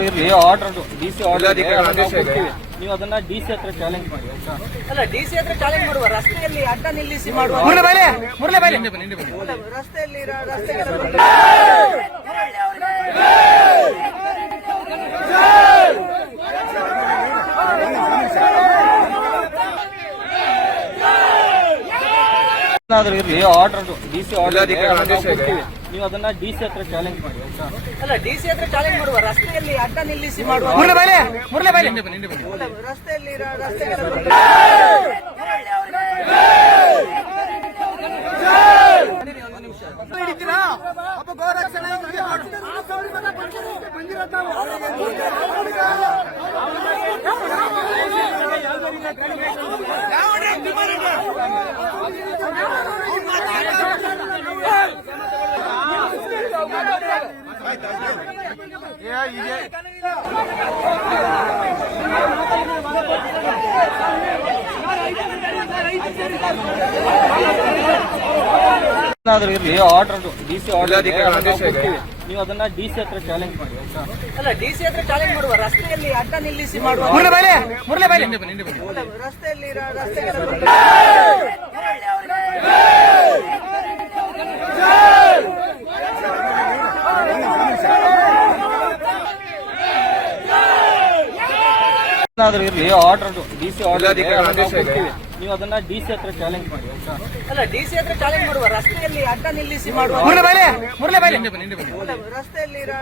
ಇರಲಿ order D C order ನೀವು ಅದನ್ನ ಡಿ ಸಿ ಹತ್ರ ಚಾಲೆಂಜ್ ಮಾಡಿ ಅಲ್ಲ ಡಿ ಸಿ ಹತ್ರ ಚಾಲೆಂಜ್ ಮಾಡುವ ರಸ್ತೆಯಲ್ಲಿ ಅಡ್ಡ ನಿಲ್ಲಿಸಿ ಮಾಡುವ. ರಸ್ತೆಯಲ್ಲಿ ಏನಾದ್ರೂ ಇರ್ಲಿ ಆರ್ಡರ್ ಡಿ ಸಿ ಆರ್ಡರ್ ಆದೇಶ ಇದೆ. ನೀವು ಅದನ್ನ ಡಿ ಸಿ ಹತ್ರ ಚಾಲೆಂಜ್ ಮಾಡಿ ಅಲ್ಲ ಅಲ್ಲ ಡಿಸಿ ಹತ್ರ ಚಾಲೆಂಜ್ ಮಾಡುವ ರಸ್ತೆಯಲ್ಲಿ ಅಡ್ಡ ನಿಲ್ಲಿಸಿ ಮಾಡುವ. ರಸ್ತೆಯಲ್ಲಿ ರ- ಏನಾದ್ರೂ ಇರ್ಲಿ ಆರ್ಡರ್ ಡಿ ಸಿ ಆರ್ಡರ್ ಆದೇಶ ಇದೆ. ನೀವು ಅದನ್ನ ಡಿ ಸಿ ಹತ್ರ ಚಾಲೆಂಜ್ ಮಾಡಿ ಅಲ್ಲ ಡಿ ಸಿ ಹತ್ರ ಚಾಲೆಂಜ್ ಮಾಡುವ ರಸ್ತೆಯಲ್ಲಿ ಅಡ್ಡ ನಿಲ್ಲಿಸಿ ಮಾಡುವ. ರಸ್ತೆಯಲ್ಲಿ ರಸ್ತೆಗೆ ಏನಾದ್ರೂ ಇರ್ಲಿ ಆರ್ಡರ್ ಡಿ ಸಿ ಜಿಲ್ಲಾಧಿಕಾರಿ ಆದೇಶ ಇದೆ. ನೀವು ಅದನ್ನ ಡಿ ಸಿ ಹತ್ರ ಚಾಲೆಂಜ್ ಮಾಡಿ ಅಲ್ಲ ಅಲ್ಲ ಡಿಸಿ ಹತ್ರ ಚಾಲೆಂಜ್ ಮಾಡುವ ರಸ್ತೆಯಲ್ಲಿ ಅಡ್ಡ ನಿಲ್ಲಿಸಿ ಮಾಡುವ. ರಸ್ತೆಯಲ್ಲಿ ರ-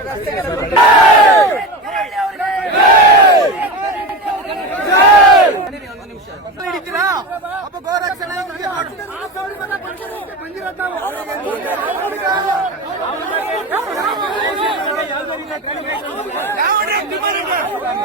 ರಸ್ತೆಗೆ